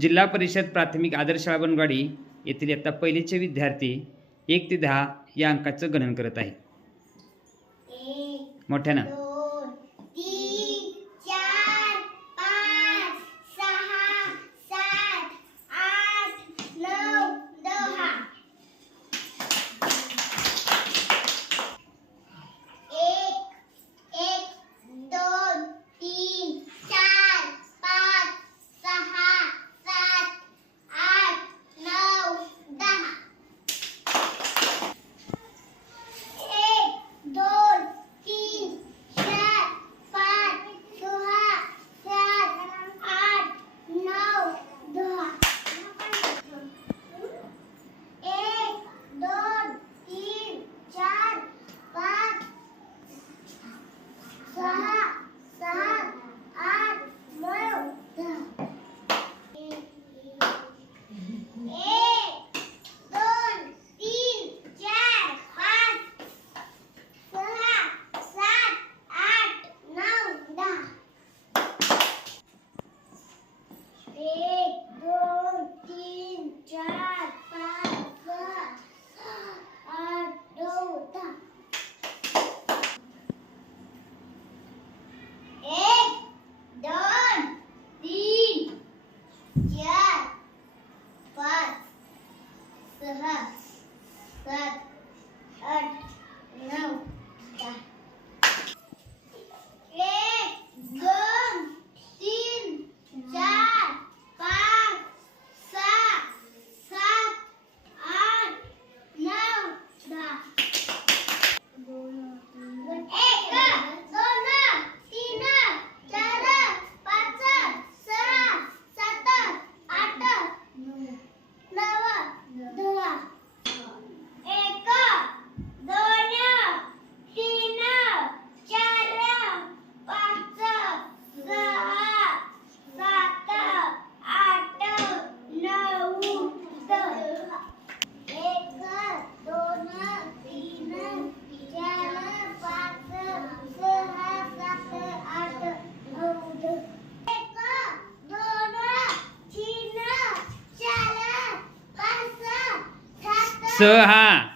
जिल्हा परिषद प्राथमिक आदर्श शाळा बनवाडी येथील आता पहिलीचे विद्यार्थी एक ते दहा या अंकाचं गणन करत आहे मोठ्यानं. सहा सात 说哈。